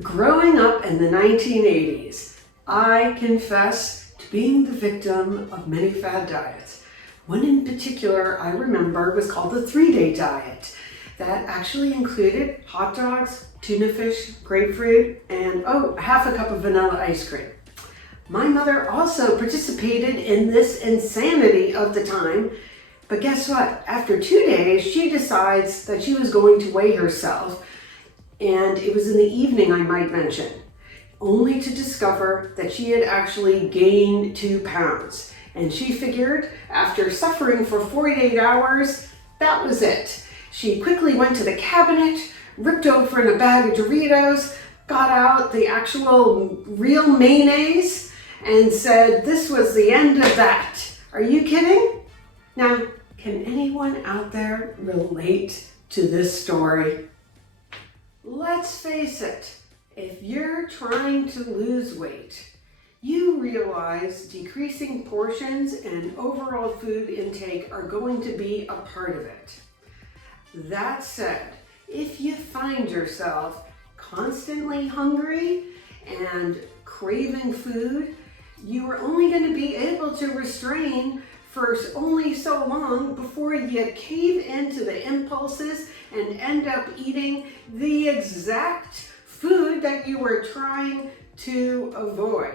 Growing up in the 1980s, I confess to being the victim of many fad diets. One in particular I remember was called the 3-day diet. That actually included hot dogs, tuna fish, grapefruit, and half a cup of vanilla ice cream. My mother also participated in this insanity of the time, but guess what? After 2 days, she decides that she was going to weigh herself, and it was in the evening, I might mention, only to discover that she had actually gained 2 pounds. And she figured after suffering for 48 hours, that was it. She quickly went to the cabinet, ripped open a bag of Doritos, got out the actual real mayonnaise, and said this was the end of that. Are you kidding? Now, can anyone out there relate to this story? Let's face it, if you're trying to lose weight, you realize decreasing portions and overall food intake are going to be a part of it. That said, if you find yourself constantly hungry and craving food, you are only going to be able to restrain for only so long before you cave into the impulses and end up eating the exact food that you were trying to avoid.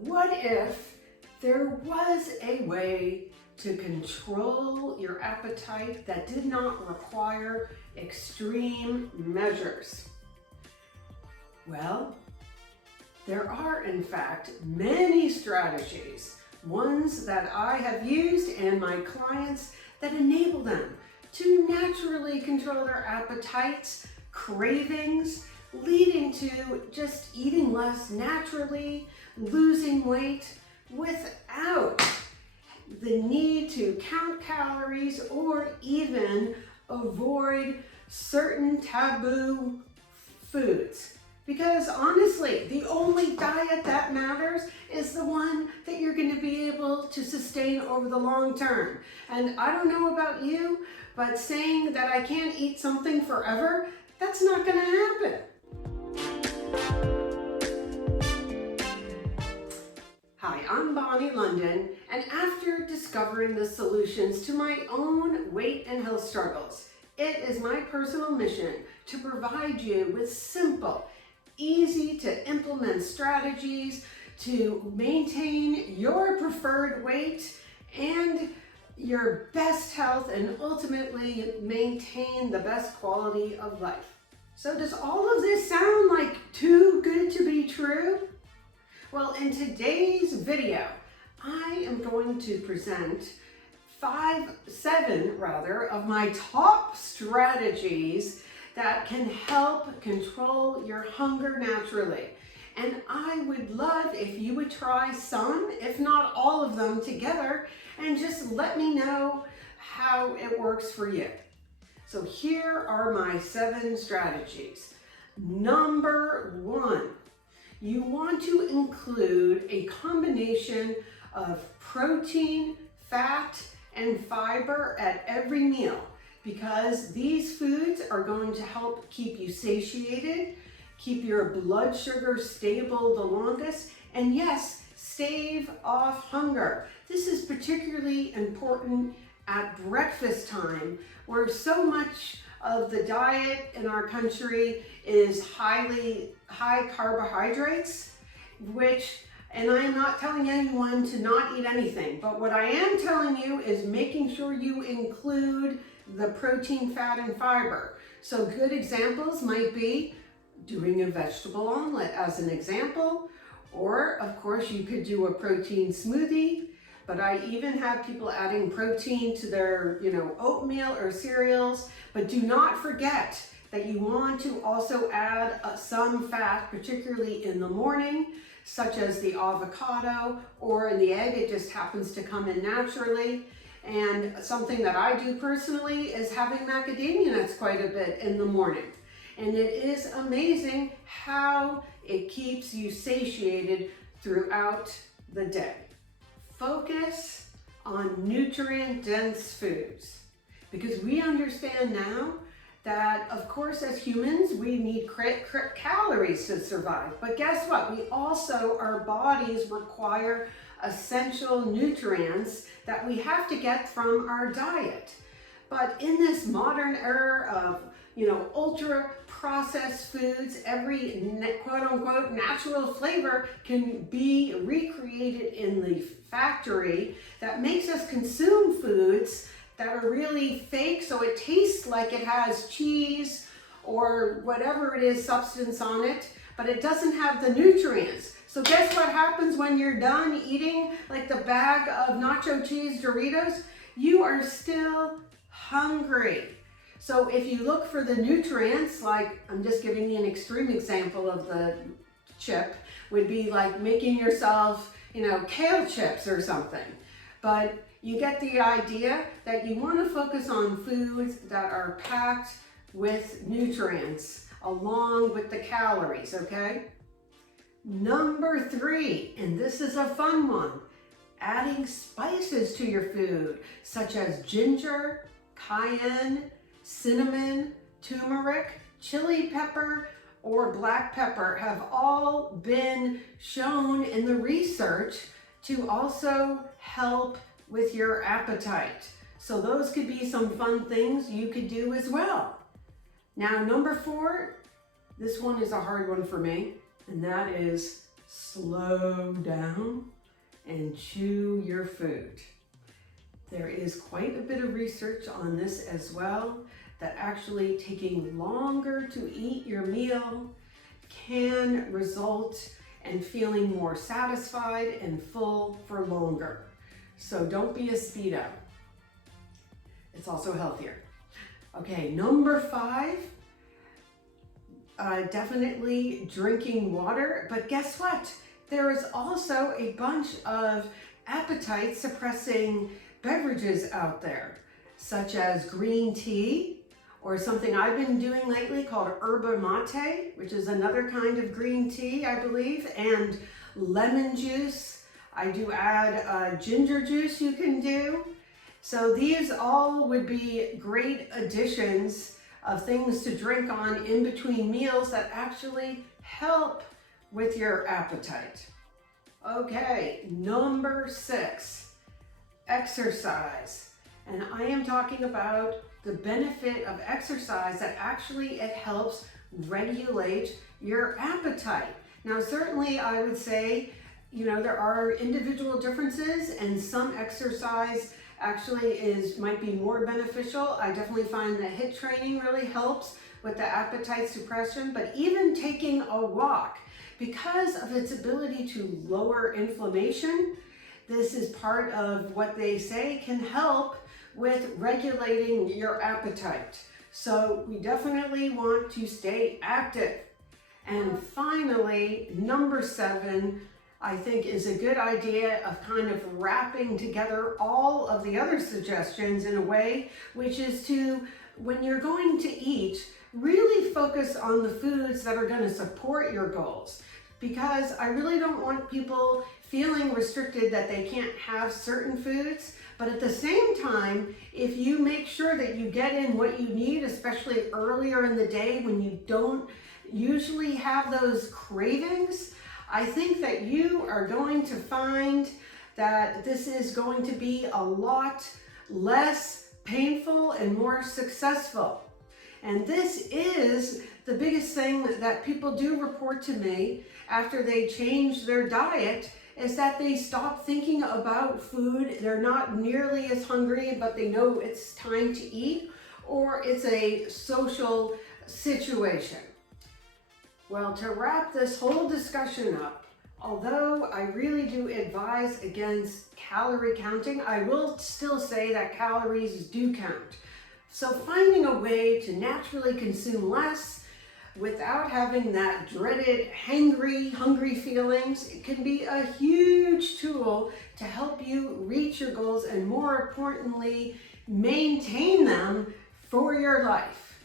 What if there was a way to control your appetite that did not require extreme measures? Well, there are in fact many strategies, ones that I have used and my clients, that enable them to naturally control their appetites, cravings, leading to just eating less naturally, losing weight without the need to count calories or even avoid certain taboo foods. Because honestly, the only diet that matters is the one that you're going to be able to sustain over the long term. And I don't know about you, but saying that I can't eat something forever, that's not going to happen. Hi, I'm Bonnie London, and after discovering the solutions to my own weight and health struggles, it is my personal mission to provide you with simple, easy to implement strategies to maintain your preferred weight and your best health and ultimately maintain the best quality of life. So does all of this sound like too good to be true? Well, in today's video, I am going to present seven of my top strategies that can help control your hunger naturally. And I would love if you would try some, if not all of them together, and just let me know how it works for you. So here are my 7 strategies. Number 1, you want to include a combination of protein, fat, and fiber at every meal, because these foods are going to help keep you satiated, keep your blood sugar stable the longest, and yes, stave off hunger. This is particularly important at breakfast time, where so much of the diet in our country is high carbohydrates, and I am not telling anyone to not eat anything, but what I am telling you is making sure you include the protein, fat, and fiber. So good examples might be doing a vegetable omelet as an example, or of course you could do a protein smoothie, but I even have people adding protein to their oatmeal or cereals. But do not forget that you want to also add some fat, particularly in the morning, such as the avocado, or in the egg, it just happens to come in naturally. And something that I do personally is having macadamia nuts quite a bit in the morning. And it is amazing how it keeps you satiated throughout the day. Focus on nutrient-dense foods, because we understand now that, of course, as humans, we need calories to survive. But guess what? We also, our bodies require essential nutrients that we have to get from our diet. But in this modern era of, ultra processed foods, every quote unquote natural flavor can be recreated in the factory. That makes us consume foods that are really fake, so it tastes like it has cheese or whatever it is, substance on it, but it doesn't have the nutrients. So guess what happens when you're done eating like the bag of nacho cheese Doritos? You are still hungry. So if you look for the nutrients, like I'm just giving you an extreme example of the chip, would be like making yourself, kale chips or something. But you get the idea that you want to focus on foods that are packed with nutrients along with the calories, okay? Number 3, and this is a fun one, adding spices to your food, such as ginger, cayenne, cinnamon, turmeric, chili pepper, or black pepper have all been shown in the research to also help with your appetite. So those could be some fun things you could do as well. Now, number 4, this one is a hard one for me, and that is slow down and chew your food. There is quite a bit of research on this as well, that actually taking longer to eat your meal can result in feeling more satisfied and full for longer. So don't be a speedo. It's also healthier. Okay, number 5, definitely drinking water. But guess what? There is also a bunch of appetite suppressing beverages out there, such as green tea, or something I've been doing lately called yerba mate, which is another kind of green tea, I believe, and lemon juice. I do add ginger juice you can do. So these all would be great additions of things to drink on in between meals that actually help with your appetite. Okay, number 6, exercise. And I am talking about the benefit of exercise, that actually it helps regulate your appetite. Now, certainly I would say, there are individual differences, and some exercise actually might be more beneficial. I definitely find that HIIT training really helps with the appetite suppression, but even taking a walk, because of its ability to lower inflammation, this is part of what they say can help with regulating your appetite. So we definitely want to stay active. And finally, number 7, I think is a good idea of kind of wrapping together all of the other suggestions in a way, which is to, when you're going to eat, really focus on the foods that are going to support your goals. Because I really don't want people feeling restricted that they can't have certain foods. But at the same time, if you make sure that you get in what you need, especially earlier in the day when you don't usually have those cravings, I think that you are going to find that this is going to be a lot less painful and more successful. And this is the biggest thing that people do report to me after they change their diet, is that they stop thinking about food. They're not nearly as hungry, but they know it's time to eat, or it's a social situation. Well, to wrap this whole discussion up, although I really do advise against calorie counting, I will still say that calories do count. So finding a way to naturally consume less without having that dreaded hungry feelings, it can be a huge tool to help you reach your goals and, more importantly, maintain them for your life.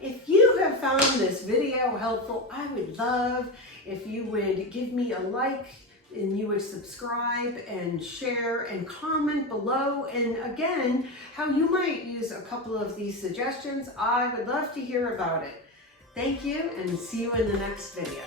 If you have found this video helpful, I would love if you would give me a like, and you would subscribe and share and comment below. And again, how you might use a couple of these suggestions. I would love to hear about it. Thank you, and see you in the next video.